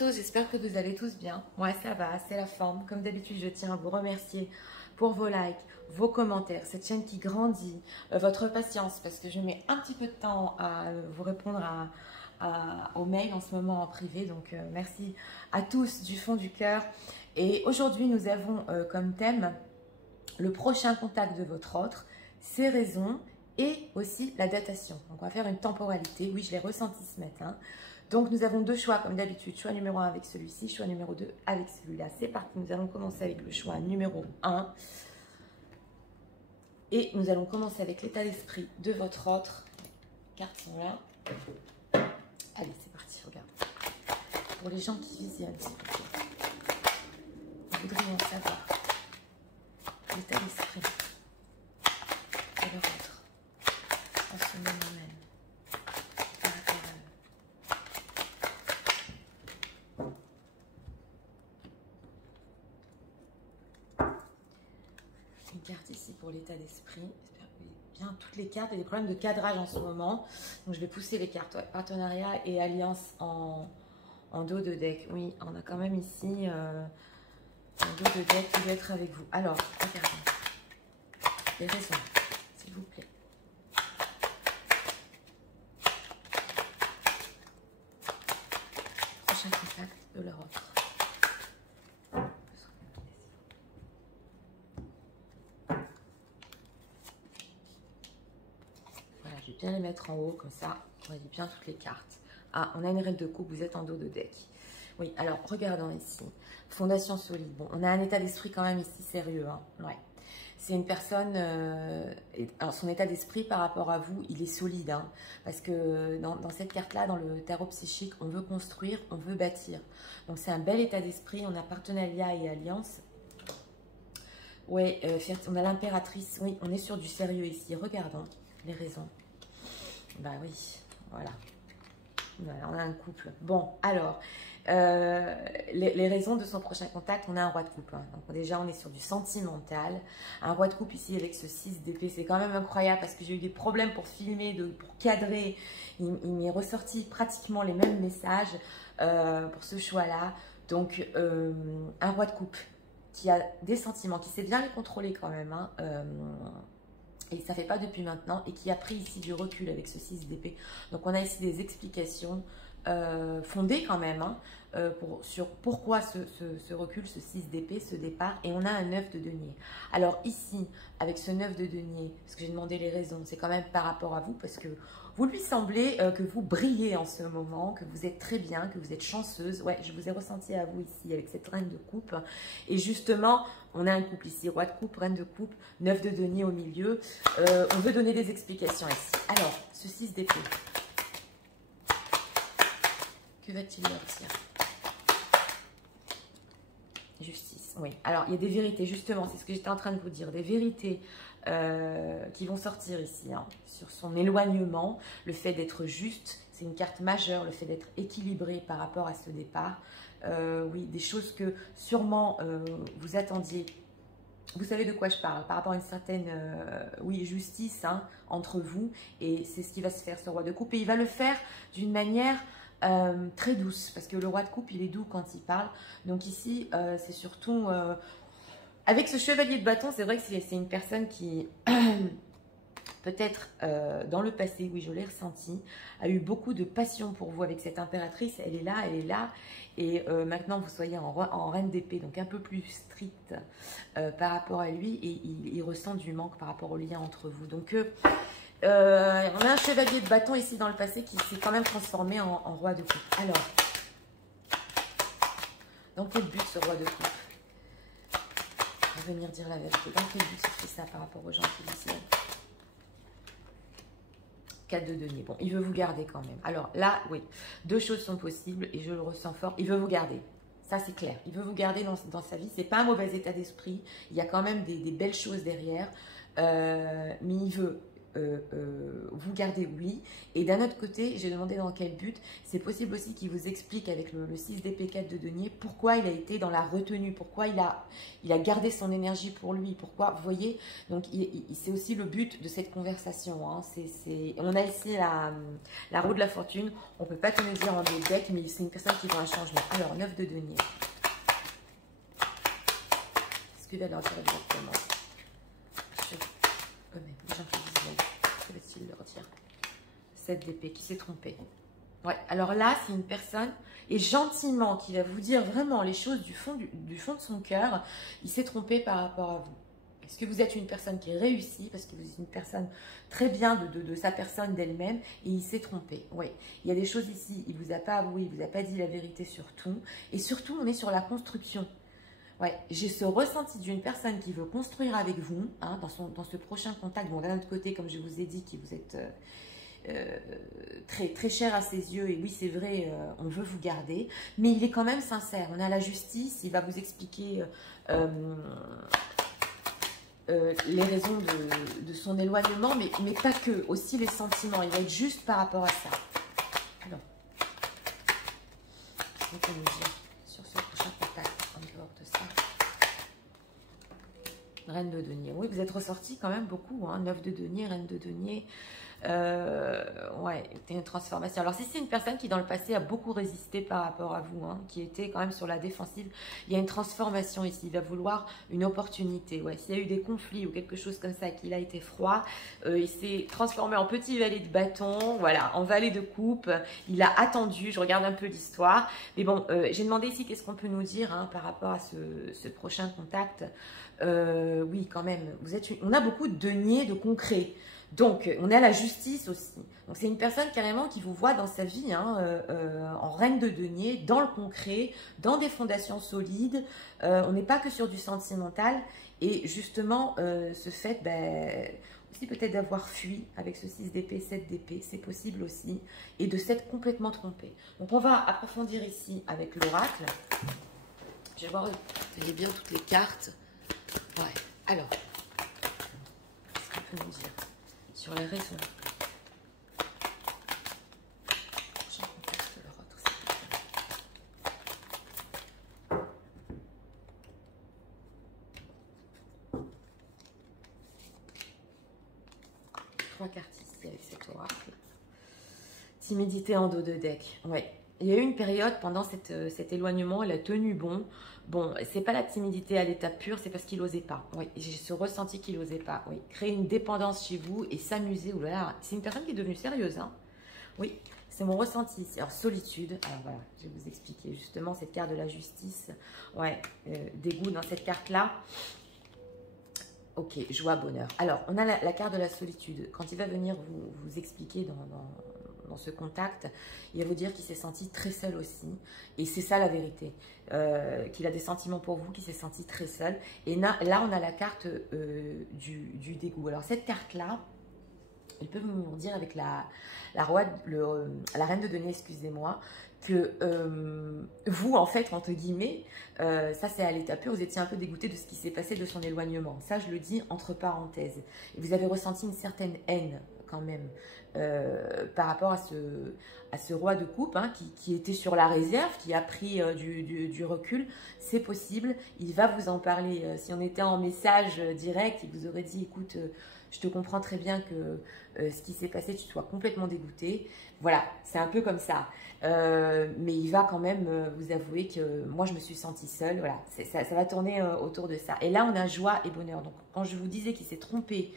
tous, j'espère que vous allez tous bien. Moi ça va, c'est la forme. Comme d'habitude, je tiens à vous remercier pour vos likes, vos commentaires, cette chaîne qui grandit, votre patience, parce que je mets un petit peu de temps à vous répondre aux mails en ce moment en privé. Donc merci à tous du fond du cœur. Et aujourd'hui, nous avons comme thème le prochain contact de votre autre, ses raisons et aussi la datation. Donc on va faire une temporalité. Oui, je l'ai ressenti ce matin. Donc, nous avons deux choix, comme d'habitude. Choix numéro 1 avec celui-ci, choix numéro 2 avec celui-là. C'est parti, nous allons commencer avec le choix numéro 1. Et nous allons commencer avec l'état d'esprit de votre autre. Les cartes sont là. Allez, c'est parti, regarde. Pour les gens qui visionnent, s'il vous plaît, nous voudrions savoir l'état d'esprit de leur autre en ce moment même. Une carte ici pour l'état d'esprit. J'espère que vous avez bien toutes les cartes. Il y a des problèmes de cadrage en ce moment. Donc je vais pousser les cartes. Ouais, partenariat et alliance en dos de deck. Oui, on a quand même ici un dos de deck qui doit être avec vous. Alors, regardez. Les raisons, s'il vous plaît. Prochain contact de leur autre. Je vais bien les mettre en haut, comme ça, on voit bien toutes les cartes. Ah, on a une reine de coupe, vous êtes en dos de deck. Oui, alors, regardons ici. Fondation solide. Bon, on a un état d'esprit quand même ici sérieux. Hein. Ouais. C'est une personne, alors son état d'esprit par rapport à vous, il est solide. Hein, parce que dans cette carte-là, dans le tarot psychique, on veut construire, on veut bâtir. Donc, c'est un bel état d'esprit. On a partenariat et alliance. Oui, on a l'impératrice. Oui, on est sur du sérieux ici. Regardons les raisons. Bah oui, voilà. Voilà, on a un couple. Bon, alors, les raisons de son prochain contact, on a un roi de coupe. Hein. Donc déjà, on est sur du sentimental. Un roi de coupe ici avec ce 6 d'épée, c'est quand même incroyable parce que j'ai eu des problèmes pour filmer, pour cadrer. Il m'est ressorti pratiquement les mêmes messages pour ce choix-là. Donc, un roi de coupe qui a des sentiments, qui sait bien les contrôler quand même, hein, et ça ne fait pas depuis maintenant, et qui a pris ici du recul avec ce 6 d'épée. Donc on a ici des explications fondées quand même, hein, sur pourquoi ce recul, ce 6 d'épée, ce départ, et on a un 9 de denier. Alors ici, avec ce 9 de denier, parce que j'ai demandé les raisons, c'est quand même par rapport à vous, parce que vous lui semblez que vous brillez en ce moment, que vous êtes très bien, que vous êtes chanceuse. Ouais, je vous ai ressenti à vous ici avec cette reine de coupe. Et justement, on a un couple ici, roi de coupe, reine de coupe, 9 de denier au milieu. On veut donner des explications ici. Alors, ce 6 d'épée. Que va-t-il leur dire? Justice, oui. Alors, il y a des vérités, justement, c'est ce que j'étais en train de vous dire. Des vérités qui vont sortir ici, hein, sur son éloignement, le fait d'être juste, c'est une carte majeure, le fait d'être équilibré par rapport à ce départ. Oui, des choses que sûrement vous attendiez. Vous savez de quoi je parle, par rapport à une certaine oui, justice, hein, entre vous, et c'est ce qui va se faire, ce roi de coupe, et il va le faire d'une manière très douce, parce que le roi de coupe, il est doux quand il parle. Donc ici, c'est surtout avec ce chevalier de bâton, c'est vrai que c'est une personne qui peut-être dans le passé, oui, je l'ai ressenti, a eu beaucoup de passion pour vous avec cette impératrice. Elle est là, et maintenant vous soyez en reine d'épée, donc un peu plus stricte par rapport à lui, et il ressent du manque par rapport au lien entre vous. Donc on a un chevalier de bâton ici dans le passé qui s'est quand même transformé en roi de coupe. Alors, dans quel but ce roi de coupe? On va venir dire la vérité. Dans quel but il fait ça par rapport aux gens qui le savent? 4 de denier. Bon, il veut vous garder quand même. Alors là, oui, deux choses sont possibles et je le ressens fort. Il veut vous garder. Ça, c'est clair. Il veut vous garder dans sa vie. C'est pas un mauvais état d'esprit. Il y a quand même des belles choses derrière. Mais il veut vous garder, oui. Et d'un autre côté, j'ai demandé dans quel but. C'est possible aussi qu'il vous explique avec le 6 d'épée 4 de denier pourquoi il a été dans la retenue, pourquoi il a gardé son énergie pour lui, pourquoi, vous voyez. Donc c'est aussi le but de cette conversation, hein. On a ici la roue de la fortune. On ne peut pas tout nous dire en deux decks, mais c'est une personne qui veut un changement. Alors 9 de denier. Qu'est-ce qu'il va leur dire exactement? Mais les gens qui disent, que va-t-il leur dire? 7 d'épée, qui s'est trompé. Ouais, alors là, c'est une personne, et gentiment, qui va vous dire vraiment les choses du fond de son cœur. Il s'est trompé par rapport à vous. Est-ce que vous êtes une personne qui réussit, parce que vous êtes une personne très bien de sa personne, d'elle-même, et il s'est trompé. Oui, il y a des choses ici, il ne vous a pas avoué, il ne vous a pas dit la vérité sur tout. Et surtout, on est sur la construction. Ouais, j'ai ce ressenti d'une personne qui veut construire avec vous, hein, dans ce prochain contact. Bon, d'un autre côté, comme je vous ai dit, qui vous êtes très, très cher à ses yeux, et oui, c'est vrai, on veut vous garder, mais il est quand même sincère. On a la justice, il va vous expliquer les raisons de son éloignement, mais pas que, aussi les sentiments. Il va être juste par rapport à ça. Alors, qu'est-ce qu'on peut nous dire sur ce prochain contact en dehors de ça? Reine de denier. Oui, vous êtes ressorti quand même beaucoup, hein. 9 de denier, reine de denier. Ouais, c'est une transformation. Alors si c'est une personne qui dans le passé a beaucoup résisté par rapport à vous, hein, qui était quand même sur la défensive, il y a une transformation ici. Il va vouloir une opportunité. Ouais, s'il y a eu des conflits ou quelque chose comme ça, qu'il a été froid, il s'est transformé en petit valet de bâton, voilà, en valet de coupe. Il a attendu. Je regarde un peu l'histoire, mais bon, j'ai demandé ici qu'est-ce qu'on peut nous dire, hein, par rapport à ce prochain contact. Oui, quand même. On a beaucoup de deniers de concret. Donc, on a la justice aussi. Donc, c'est une personne carrément qui vous voit dans sa vie, hein, en reine de denier, dans le concret, dans des fondations solides. On n'est pas que sur du sentimental. Et justement, ce fait, aussi peut-être d'avoir fui avec ce 6 d'épée, 7 d'épée, c'est possible aussi. Et de s'être complètement trompé. Donc, on va approfondir ici avec l'oracle. Je vais voir, j'ai bien toutes les cartes. Ouais, alors, qu'est-ce qu'on peut nous dire sur les raisons? J'en contacte le autre. 3 cartes ici avec cet oracle. Timidité en dos de deck. Ouais. Il y a eu une période pendant cet éloignement, elle a tenu bon. Bon, c'est pas la timidité à l'état pur, c'est parce qu'il n'osait pas. Oui, j'ai ce ressenti qu'il n'osait pas. Oui, créer une dépendance chez vous et s'amuser. Oulala, c'est une personne qui est devenue sérieuse, hein. Oui, c'est mon ressenti. Alors, solitude. Alors voilà, je vais vous expliquer justement cette carte de la justice. Ouais, dégoût dans cette carte-là. Ok, joie, bonheur. Alors, on a la carte de la solitude. Quand il va venir vous expliquer dans ce contact, il va vous dire qu'il s'est senti très seul aussi. Et c'est ça la vérité. Qu'il a des sentiments pour vous, qu'il s'est senti très seul. Et là, on a la carte du dégoût. Alors, cette carte-là, elle peut vous dire avec la reine de denier, excusez-moi, que vous, en fait, entre guillemets, ça c'est à l'état pur, vous étiez un peu dégoûté de ce qui s'est passé de son éloignement. Ça, je le dis entre parenthèses. Et vous avez ressenti une certaine haine quand même par rapport à ce roi de coupe, hein, qui était sur la réserve, qui a pris du recul. C'est possible, il va vous en parler. Si on était en message direct, il vous aurait dit, écoute, je te comprends très bien que ce qui s'est passé, tu sois complètement dégoûté. Voilà, c'est un peu comme ça. Mais il va quand même vous avouer que moi, je me suis sentie seule. Voilà, ça va tourner autour de ça. Et là, on a joie et bonheur. Donc, quand je vous disais qu'il s'est trompé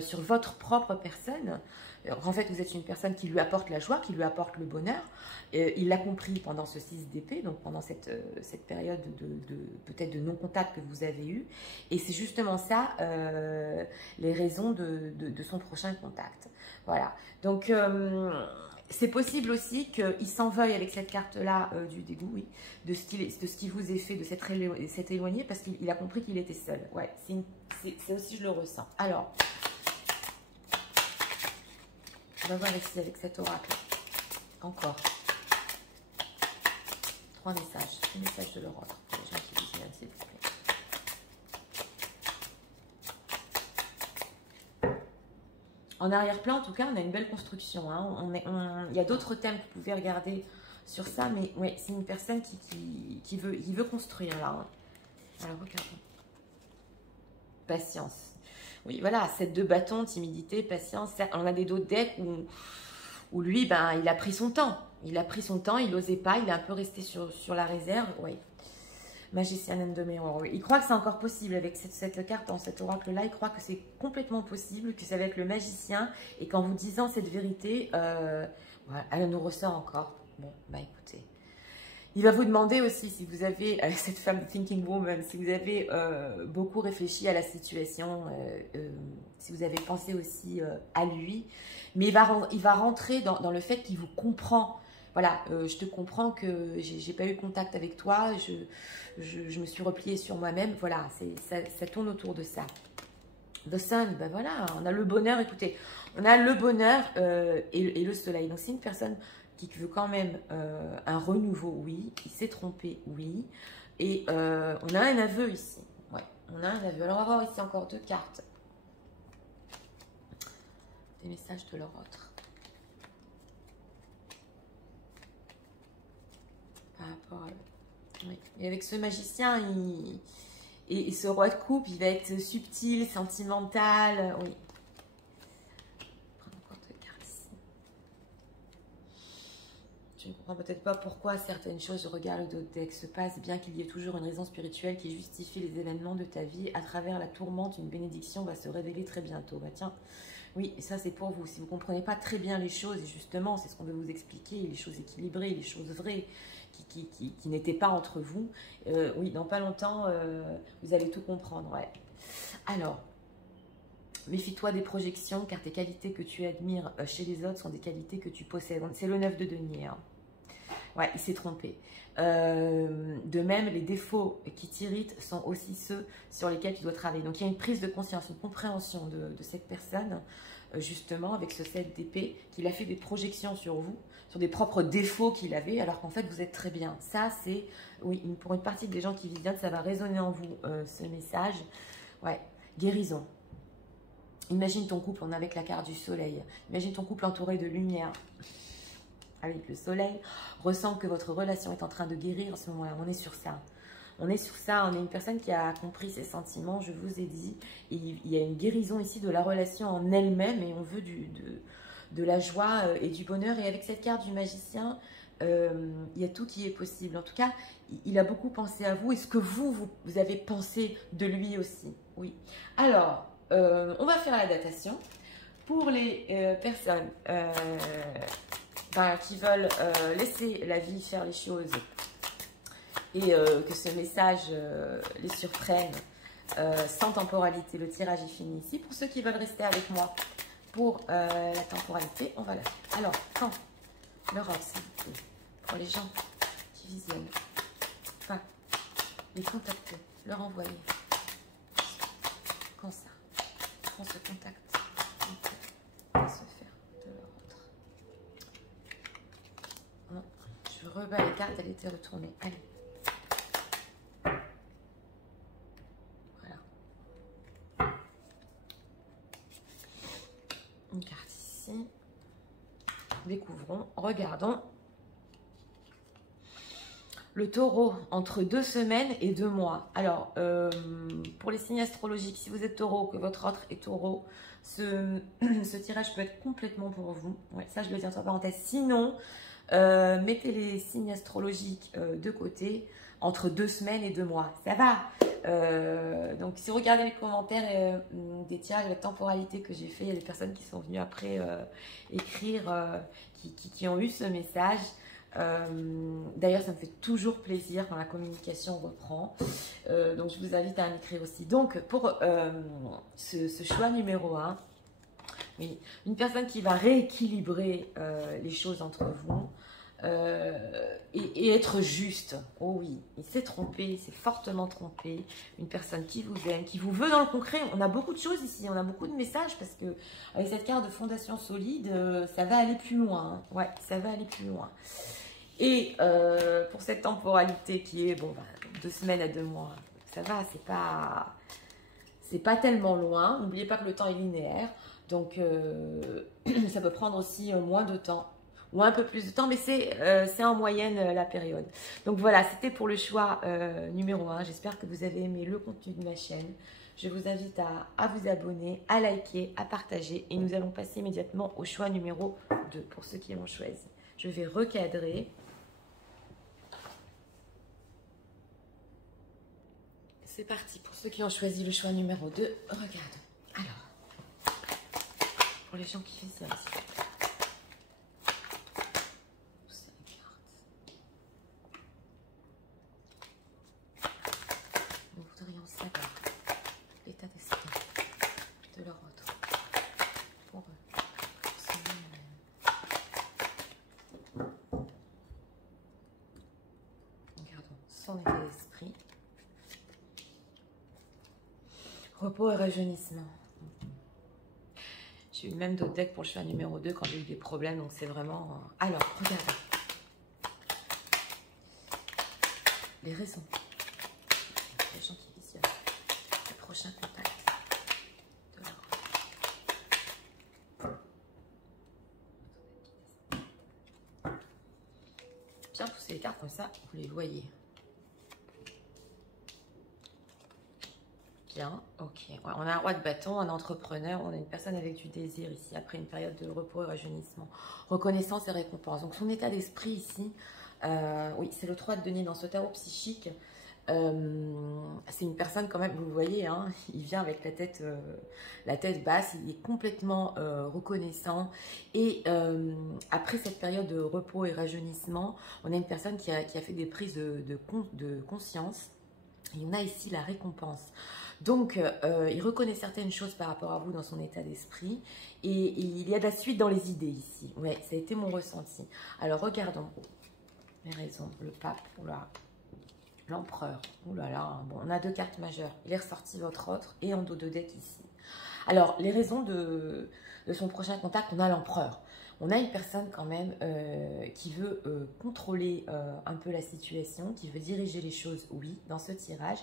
sur votre propre personne, en fait, vous êtes une personne qui lui apporte la joie, qui lui apporte le bonheur. Il l'a compris pendant ce 6 d'épée, donc pendant cette période peut-être de non-contact que vous avez eue. Et c'est justement ça, les raisons de son prochain contact. Voilà. Donc, c'est possible aussi qu'il s'en veuille avec cette carte-là du dégoût, oui, de ce qui vous est fait, de s'être éloigné, parce qu'il a compris qu'il était seul. Ouais, c'est aussi, je le ressens. Alors, on va voir ici avec cet oracle. Encore. 3 messages. Un message de leur ordre. Pour les gens qui visionnent, s'il vous plaît. En arrière-plan, en tout cas, on a une belle construction. Hein. Il y a d'autres thèmes que vous pouvez regarder sur ça, mais ouais, c'est une personne qui veut construire là. Hein. Alors, regardons. Patience. Oui, voilà, 7 de bâton, timidité, patience. On a des d'autres decks où lui, ben, il a pris son temps. Il a pris son temps, il n'osait pas, il est un peu resté sur la réserve. Oui. Magicien and the Mirror. Oui. Il croit que c'est encore possible avec cette carte dans cet oracle-là. Il croit que c'est complètement possible, que ça va être le magicien. Et qu'en vous disant cette vérité, voilà, elle nous ressort encore. Bon, bah écoutez. Il va vous demander aussi si vous avez, cette femme Thinking Woman, si vous avez beaucoup réfléchi à la situation, si vous avez pensé aussi à lui. Mais il va rentrer dans le fait qu'il vous comprend. Voilà, je te comprends que j'ai pas eu contact avec toi, je me suis repliée sur moi-même. Voilà, ça tourne autour de ça. The Sun, ben voilà, on a le bonheur, écoutez, on a le bonheur et le soleil. Donc c'est une personne qui veut quand même un renouveau, oui. Il s'est trompé, oui. Et on a un aveu ici. Ouais, on a un aveu. Alors on va voir ici encore 2 cartes. Des messages de leur autre. Par rapport à... Oui. Et avec ce magicien, et ce roi de coupe, il va être subtil, sentimental. Oui. Je ne comprends peut-être pas pourquoi certaines choses, je regarde d'autres decks se passent, bien qu'il y ait toujours une raison spirituelle qui justifie les événements de ta vie. À travers la tourmente, une bénédiction va se révéler très bientôt. Bah tiens, oui, et ça c'est pour vous. Si vous ne comprenez pas très bien les choses, et justement, c'est ce qu'on veut vous expliquer, les choses équilibrées, les choses vraies, qui n'étaient pas entre vous, oui, dans pas longtemps, vous allez tout comprendre. Ouais. Alors, méfie-toi des projections, car tes qualités que tu admires chez les autres sont des qualités que tu possèdes. C'est le 9 de denier. Hein. Ouais, il s'est trompé. De même, les défauts qui t'irritent sont aussi ceux sur lesquels tu dois travailler. Donc, il y a une prise de conscience, une compréhension de cette personne, justement, avec ce 7 d'épée, qu'il a fait des projections sur vous, sur des propres défauts qu'il avait, alors qu'en fait, vous êtes très bien. Ça, c'est, oui, pour une partie des gens qui visionnent, ça va résonner en vous, ce message. Ouais, guérison. Imagine ton couple, on est avec la carte du soleil. Imagine ton couple entouré de lumière. Avec le soleil, ressent que votre relation est en train de guérir en ce moment-là. On est sur ça. On est sur ça. On est une personne qui a compris ses sentiments, je vous ai dit. Il y a une guérison ici de la relation en elle-même et on veut de la joie et du bonheur. Et avec cette carte du magicien, il y a tout qui est possible. En tout cas, il a beaucoup pensé à vous. Est-ce que vous avez pensé de lui aussi? Oui. Alors, on va faire la datation. Pour les personnes... qui veulent laisser la vie faire les choses et que ce message les surprenne sans temporalité. Le tirage est fini ici. Pour ceux qui veulent rester avec moi pour la temporalité, on va la faire. Alors, quand l'Europe, s'il vous plaît, pour les gens qui visionnent, enfin, les contacter, leur envoyer. Quand ça, on se contacte, on peut se faire de leur autre. Non, je rebats les cartes, elle était retournée. Allez. Voilà. Une carte ici. Découvrons, regardons. Le taureau, entre 2 semaines et 2 mois. Alors, pour les signes astrologiques, si vous êtes taureau, que votre autre est taureau, ce tirage peut être complètement pour vous. Ouais, ça, je le dis entre parenthèses. Sinon, mettez les signes astrologiques de côté, entre 2 semaines et 2 mois. Ça va. Donc, si vous regardez les commentaires des tirages avec temporalité que j'ai fait, il y a des personnes qui sont venues après écrire, qui ont eu ce message. D'ailleurs, ça me fait toujours plaisir quand la communication reprend. Donc, je vous invite à m'écrire aussi. Donc, pour ce choix numéro 1, oui, une personne qui va rééquilibrer les choses entre vous et être juste. Oh oui, il s'est trompé, il s'est fortement trompé. Une personne qui vous aime, qui vous veut dans le concret. On a beaucoup de choses ici, on a beaucoup de messages parce que avec cette carte de fondation solide, ça va aller plus loin. Hein. Ouais, ça va aller plus loin. Et pour cette temporalité qui est, bon, 2 semaines à 2 mois, ça va, c'est pas tellement loin. N'oubliez pas que le temps est linéaire. Donc, ça peut prendre aussi moins de temps ou un peu plus de temps, mais c'est en moyenne la période. Donc voilà, c'était pour le choix numéro 1. J'espère que vous avez aimé le contenu de ma chaîne. Je vous invite à vous abonner, à liker, à partager. Et nous allons passer immédiatement au choix numéro 2 pour ceux qui l'ont choisi. Je vais recadrer. C'est parti pour ceux qui ont choisi le choix numéro 2. Regardons. Alors, pour les gens qui visionnent. Nous voudrions savoir l'état d'esprit de leur autre pour eux. Regardons son état d'esprit. Repos et rajeunissement. J'ai eu même d'autres decks pour le choix numéro 2 quand j'ai eu des problèmes, donc c'est vraiment... Alors, regardez. Les raisons. Les gens qui visionnent. Le prochain contact de leur... Bien pousser les cartes comme ça, vous les voyez. Bien, ok. Ouais, on a un roi de bâton, un entrepreneur, on a une personne avec du désir ici, après une période de repos et rajeunissement. Reconnaissance et récompense. Donc son état d'esprit ici, oui, c'est le 3 de denier dans ce tarot psychique. C'est une personne quand même, vous le voyez, hein, il vient avec la tête basse, il est complètement reconnaissant. Et après cette période de repos et rajeunissement, on a une personne qui a fait des prises de conscience. Et on a ici la récompense. Donc, il reconnaît certaines choses par rapport à vous dans son état d'esprit. Et il y a de la suite dans les idées ici. Ouais, ça a été mon ressenti. Alors, regardons les raisons. Le pape, l'empereur. Oh là là, bon, on a deux cartes majeures. Il est ressorti votre autre et en dos de deck ici. Alors, les raisons de son prochain contact, on a l'empereur. On a une personne quand même qui veut contrôler un peu la situation, qui veut diriger les choses, oui, dans ce tirage.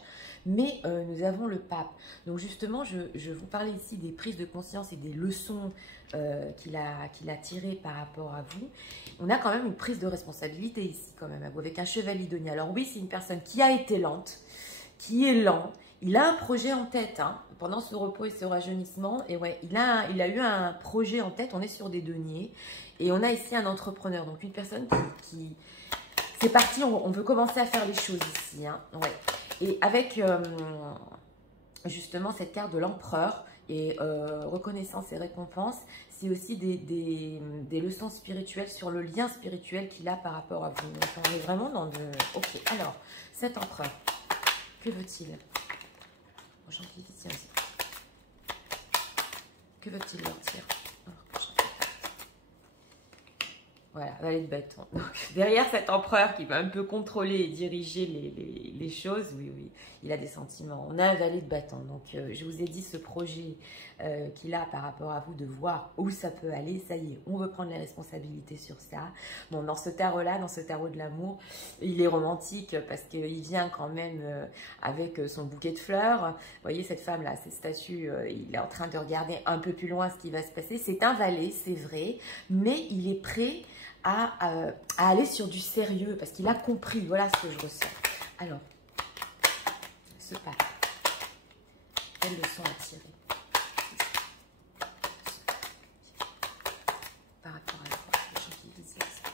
Mais nous avons le pape. Donc justement, je vous parlais ici des prises de conscience et des leçons qu'il a tirées par rapport à vous. On a quand même une prise de responsabilité ici quand même, avec un chevalier denier. Alors oui, c'est une personne qui a été lente, qui est lent. Il a un projet en tête hein, pendant ce repos et ce rajeunissement. Et ouais, il a eu un projet en tête. On est sur des deniers. Et on a ici un entrepreneur. Donc une personne qui c'est parti, on veut commencer à faire les choses ici. Hein, ouais. Et avec justement cette carte de l'empereur et reconnaissance et récompense, c'est aussi des leçons spirituelles sur le lien spirituel qu'il a par rapport à vous. Donc on est vraiment dans de... Ok, alors, cet empereur, que veut-il? Gentil ici aussi. Que veut-il leur dire? Voilà, valet de bâton. Donc, derrière cet empereur qui va un peu contrôler et diriger les choses, oui, oui, il a des sentiments. On a un valet de bâton. Donc, je vous ai dit ce projet qu'il a par rapport à vous de voir où ça peut aller. Ça y est, on veut prendre les responsabilités sur ça. Bon, dans ce tarot-là, dans ce tarot de l'amour, il est romantique parce qu'il vient quand même avec son bouquet de fleurs. Vous voyez, cette femme-là, cette statue, il est en train de regarder un peu plus loin ce qui va se passer. C'est un valet, c'est vrai, mais il est prêt à aller sur du sérieux parce qu'il a compris, voilà ce que je ressens. Alors, ce pape, quelle leçon à tirer par rapport à les gens qui visent ça?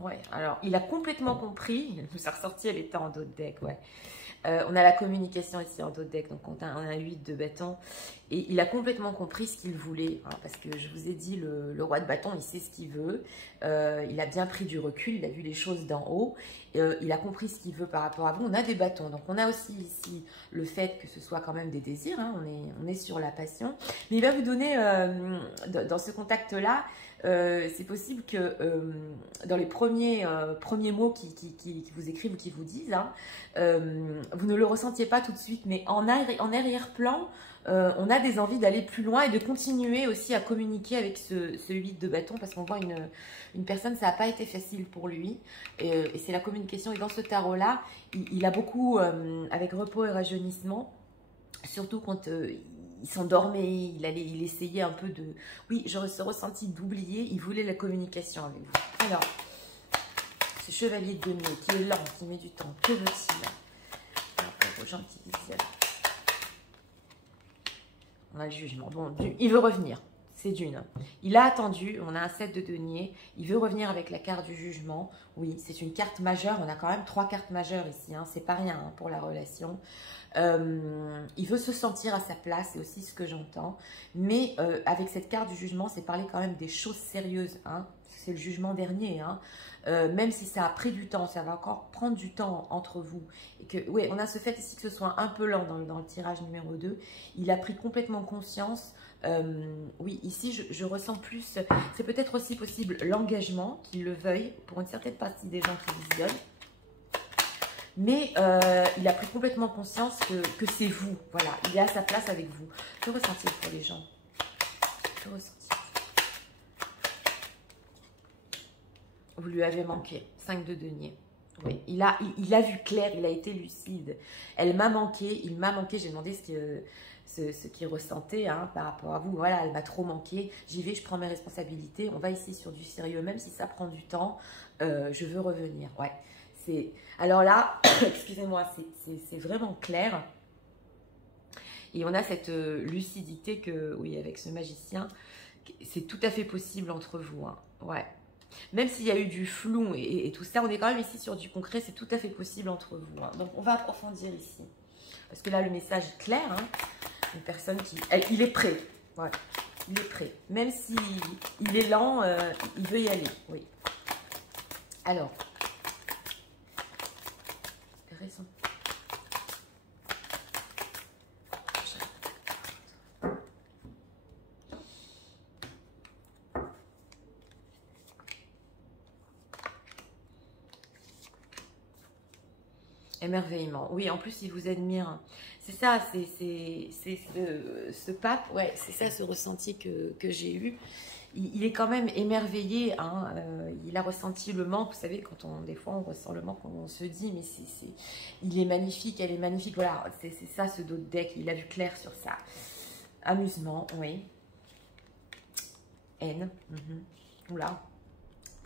Ouais, alors il a complètement compris, il nous a ressorti, elle était en dos de deck, ouais. On a la communication ici en dos de deck, donc on a un 8 de bâton. Et il a complètement compris ce qu'il voulait. Hein, parce que je vous ai dit, le roi de bâton, il sait ce qu'il veut. Il a bien pris du recul, il a vu les choses d'en haut. Il a compris ce qu'il veut par rapport à vous. On a des bâtons. Donc on a aussi ici le fait que ce soit quand même des désirs. Hein, on est sur la passion. Mais il va vous donner, dans ce contact-là, c'est possible que dans les premiers mots qui vous écrivent ou qui vous disent, hein, vous ne le ressentiez pas tout de suite, mais en arrière-plan, on a des envies d'aller plus loin et de continuer aussi à communiquer avec ce 8 de bâton parce qu'on voit une personne, ça n'a pas été facile pour lui et c'est la communication. Et dans ce tarot-là, il a beaucoup, avec repos et rajeunissement, surtout quand il s'endormait, il essayait un peu de... Oui, j'aurais ce ressenti d'oublier, il voulait la communication avec vous. Alors, ce chevalier de denier qui est lent, qui met du temps, que veut-il par rapport aux gens qui disent... On a le jugement. Bon, il veut revenir. C'est d'une. Il a attendu. On a un 7 de denier. Il veut revenir avec la carte du jugement. Oui, c'est une carte majeure. On a quand même 3 cartes majeures ici. Hein. C'est pas rien hein, pour la relation. Il veut se sentir à sa place. C'est aussi ce que j'entends. Mais avec cette carte du jugement, c'est parler quand même des choses sérieuses. Hein. C'est le jugement dernier. Hein. Même si ça a pris du temps, ça va encore prendre du temps entre vous. Et que, oui, on a ce fait ici que ce soit un peu lent dans le tirage numéro 2. Il a pris complètement conscience. Oui, ici, je ressens plus... C'est peut-être aussi possible l'engagement, qu'il le veuille, pour une certaine partie des gens qui visionnent. Mais il a pris complètement conscience que c'est vous. Voilà, il est à sa place avec vous. Que ressentir pour les gens? Que ressentir? Vous lui avez manqué. 5 de denier. Oui, il a vu clair, il a été lucide. Elle m'a manqué, il m'a manqué. J'ai demandé ce qu'il ressentait hein, par rapport à vous. Voilà, elle m'a trop manqué. J'y vais, je prends mes responsabilités. On va ici sur du sérieux, même si ça prend du temps. Je veux revenir. Ouais. Alors là, excusez-moi, c'est vraiment clair. Et on a cette lucidité que, oui, avec ce magicien, c'est tout à fait possible entre vous. Hein. Ouais. Même s'il y a eu du flou et tout ça, on est quand même ici sur du concret, c'est tout à fait possible entre vous. Hein. Donc, on va approfondir ici. Parce que là, le message est clair. Hein. Une personne qui... il est prêt. Ouais. Il est prêt. Même s'il est lent, il veut y aller. Oui. Alors. Raison. Émerveillement. Oui, en plus, il vous admire. C'est ça, c'est ce pape, ouais, c'est ça ce ressenti que j'ai eu. Il est quand même émerveillé, hein, il a ressenti le manque, vous savez, des fois on ressent le manque, on se dit, mais il est magnifique, elle est magnifique, voilà, c'est ça ce dos de deck, il a vu clair sur ça. Amusement, oui. Haine, oula.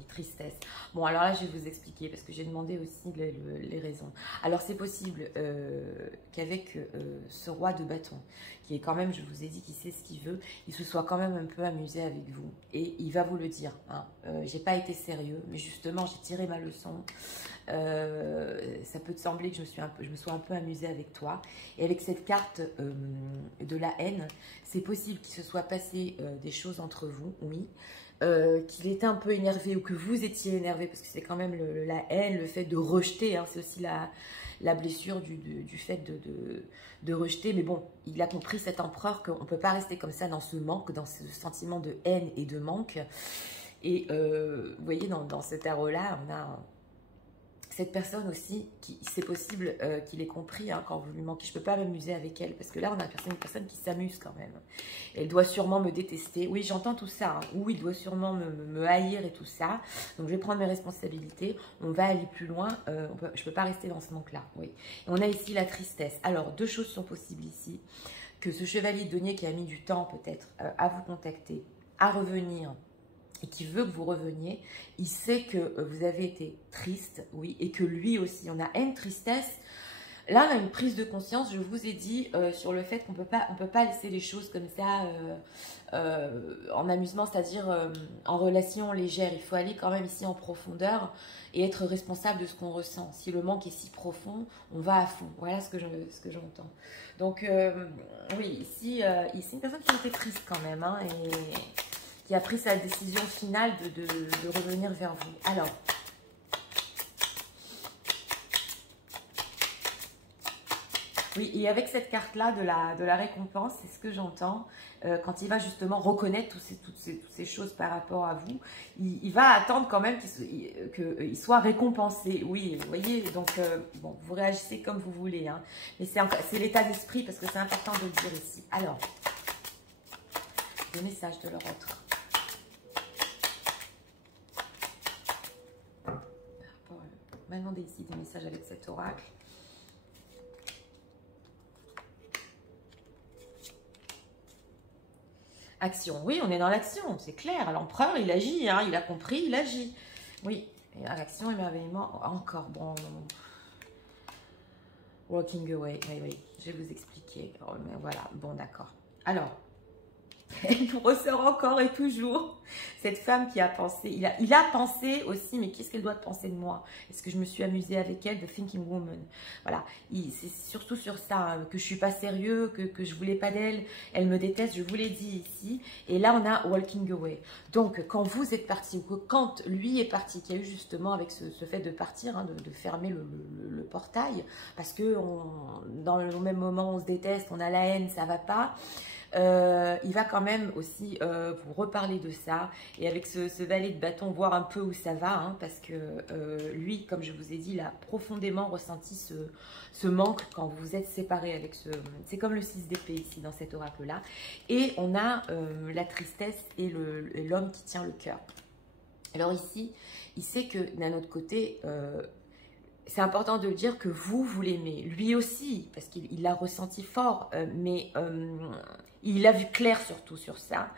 Et tristesse. Bon, alors là, je vais vous expliquer parce que j'ai demandé aussi les raisons. Alors, c'est possible qu'avec ce roi de bâton, qui est quand même, je vous ai dit qu'il sait ce qu'il veut, il se soit quand même un peu amusé avec vous. Et il va vous le dire. Hein. J'ai pas été sérieux, mais justement, j'ai tiré ma leçon. Ça peut te sembler que je me sois un peu amusée avec toi. Et avec cette carte de la haine, c'est possible qu'il se soit passé des choses entre vous, oui. Qu'il était un peu énervé ou que vous étiez énervé, parce que c'est quand même la haine, le fait de rejeter, hein, c'est aussi la blessure du fait de rejeter. Mais bon, il a compris, cet empereur, qu'on ne peut pas rester comme ça dans ce manque, dans ce sentiment de haine et de manque. Et vous voyez, dans ce tarot-là, on a cette personne aussi, c'est possible qu'il ait compris hein, quand vous lui manquez. Je ne peux pas m'amuser avec elle, parce que là, on a une personne qui s'amuse quand même. Elle doit sûrement me détester. Oui, j'entends tout ça. Hein. Oui, il doit sûrement me haïr et tout ça. Donc, je vais prendre mes responsabilités. On va aller plus loin. Je ne peux pas rester dans ce manque-là. Oui. Et on a ici la tristesse. Alors, 2 choses sont possibles ici. Que ce chevalier de denier qui a mis du temps peut-être à vous contacter, à revenir, et qui veut que vous reveniez, il sait que vous avez été triste, oui, et que lui aussi, on a une tristesse. Là, on a une prise de conscience, je vous ai dit, sur le fait qu'on ne peut pas laisser les choses comme ça en amusement, c'est-à-dire en relation légère. Il faut aller quand même ici en profondeur et être responsable de ce qu'on ressent. Si le manque est si profond, on va à fond. Voilà ce que j'entends. Donc, oui, ici, c'est une personne qui était triste quand même, hein, et qui a pris sa décision finale de revenir vers vous. Alors, oui, et avec cette carte-là de la récompense, c'est ce que j'entends, quand il va justement reconnaître toutes ces choses par rapport à vous, il va attendre quand même qu'il soit récompensé. Oui, vous voyez, donc, bon, vous réagissez comme vous voulez, hein, mais c'est l'état d'esprit, parce que c'est important de le dire ici. Alors, des messages de leur autre. On m'a demandé ici des messages avec cet oracle. Action. Oui, on est dans l'action, c'est clair. L'empereur, il agit, hein, il a compris, il agit. Oui, et l'action, émerveillement, encore, bon. Walking away, oui, oui, je vais vous expliquer. Oh, mais voilà, bon, d'accord. Alors, elle nous ressort encore et toujours cette femme qui a pensé, il a pensé aussi, mais qu'est-ce qu'elle doit penser de moi? Est-ce que je me suis amusée avec elle, The Thinking Woman? Voilà, c'est surtout sur ça, hein, que je suis pas sérieux, que je voulais pas d'elle, elle me déteste, je vous l'ai dit ici. Et là, on a Walking Away. Donc, quand vous êtes parti, ou que quand lui est parti, qu'il y a eu justement avec ce fait de partir, hein, de fermer le portail, parce que dans le même moment, on se déteste, on a la haine, ça va pas. Il va quand même aussi vous reparler de ça et avec ce valet de bâton voir un peu où ça va, hein, parce que lui, comme je vous ai dit, il a profondément ressenti ce manque quand vous êtes séparés avec ce... C'est comme le 6 d'épée ici dans cet oracle là, et on a la tristesse et l'homme qui tient le cœur. Alors ici, il sait que d'un autre côté, c'est important de le dire que vous l'aimez. Lui aussi, parce qu'il l'a ressenti fort, mais il a vu clair surtout sur ça.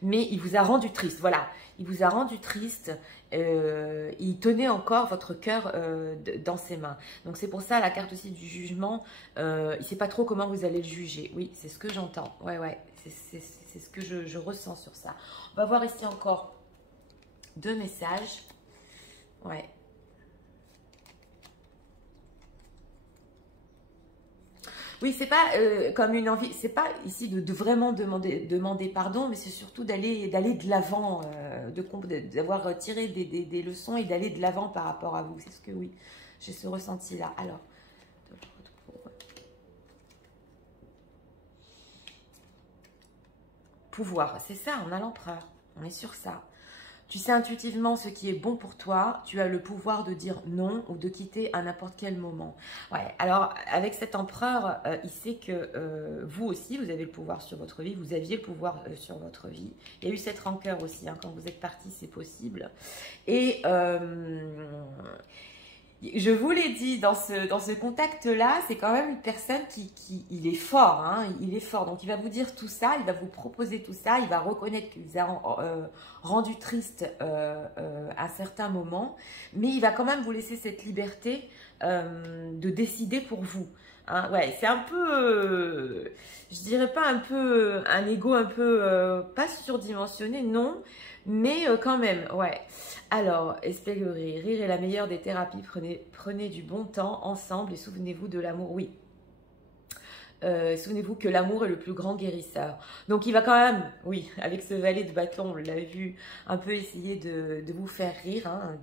Mais il vous a rendu triste, voilà. Il vous a rendu triste. Il tenait encore votre cœur dans ses mains. Donc c'est pour ça la carte aussi du jugement. Il ne sait pas trop comment vous allez le juger. Oui, c'est ce que j'entends. Ouais, ouais, c'est ce que je ressens sur ça. On va voir ici encore 2 messages. Ouais. Oui, c'est pas comme une envie, c'est pas ici de vraiment demander pardon, mais c'est surtout d'aller de l'avant, d'avoir tiré des leçons et d'aller de l'avant par rapport à vous. C'est ce que oui, j'ai ce ressenti-là. Alors, pouvoir, c'est ça, on a l'empereur, on est sur ça. Tu sais intuitivement ce qui est bon pour toi, tu as le pouvoir de dire non ou de quitter à n'importe quel moment. Ouais, alors avec cet empereur, il sait que vous aussi, vous avez le pouvoir sur votre vie, vous aviez le pouvoir sur votre vie. Il y a eu cette rancœur aussi, hein, quand vous êtes parti, c'est possible. Et je vous l'ai dit, dans ce contact-là, c'est quand même une personne il est fort, hein, il est fort. Donc, il va vous dire tout ça, il va vous proposer tout ça, il va reconnaître qu'il vous a rendu triste à certains moments, mais il va quand même vous laisser cette liberté de décider pour vous. Hein, ouais, c'est un peu, je dirais pas un peu, un ego un peu, pas surdimensionné, non, mais quand même, ouais. Alors, espérer, rire est la meilleure des thérapies. Prenez du bon temps ensemble et souvenez-vous de l'amour. Oui. Souvenez-vous que l'amour est le plus grand guérisseur. Donc, il va quand même, oui, avec ce valet de bâton, on l'a vu, un peu essayer de vous faire rire, hein,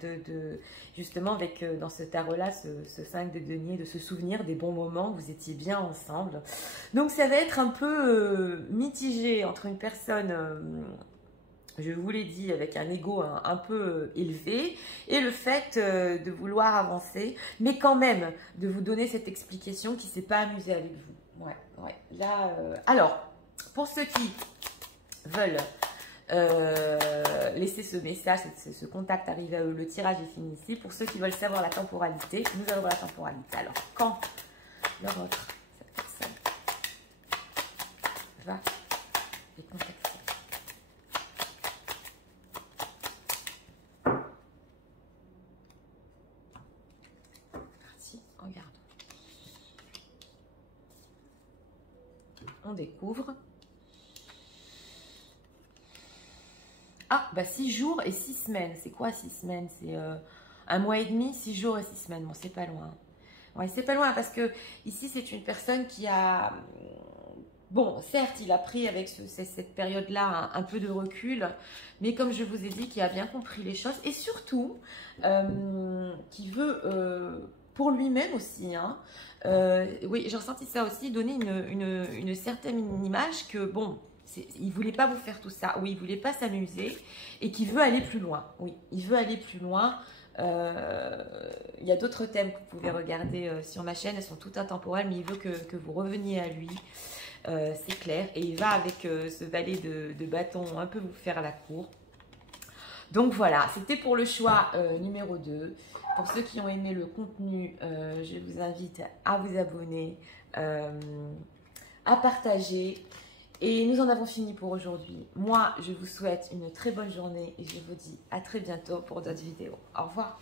justement, avec dans ce tarot-là, ce 5 de denier, de se souvenir des bons moments où vous étiez bien ensemble. Donc, ça va être un peu mitigé entre une personne... je vous l'ai dit, avec un ego un peu élevé, et le fait de vouloir avancer, mais quand même de vous donner cette explication qui ne s'est pas amusée avec vous. Ouais, ouais. Là, alors, pour ceux qui veulent laisser ce message, ce contact arrive à eux, le tirage est fini ici. Pour ceux qui veulent savoir la temporalité, nous allons voir la temporalité. Alors, quand leur autre, cette personne va les contacter. On découvre. Ah, bah 6 jours et 6 semaines. C'est quoi 6 semaines? C'est 1 mois et demi, 6 jours et 6 semaines. Bon, c'est pas loin. Ouais, c'est pas loin parce que ici, c'est une personne qui a... Bon, certes, il a pris avec cette période-là un peu de recul, mais comme je vous ai dit, qui a bien compris les choses et surtout, qui veut... pour lui-même aussi, hein. Oui, j'ai ressenti ça aussi, donner une certaine image que, bon, il ne voulait pas vous faire tout ça, oui, il ne voulait pas s'amuser et qu'il veut aller plus loin, oui, il veut aller plus loin. Il y a d'autres thèmes que vous pouvez regarder sur ma chaîne, elles sont toutes intemporelles, mais il veut que vous reveniez à lui, c'est clair, et il va avec ce valet de bâton un peu vous faire la cour. Donc voilà, c'était pour le choix numéro 2. Pour ceux qui ont aimé le contenu, je vous invite à vous abonner, à partager Et nous en avons fini pour aujourd'hui. Moi, je vous souhaite une très bonne journée et je vous dis à très bientôt pour d'autres vidéos. Au revoir.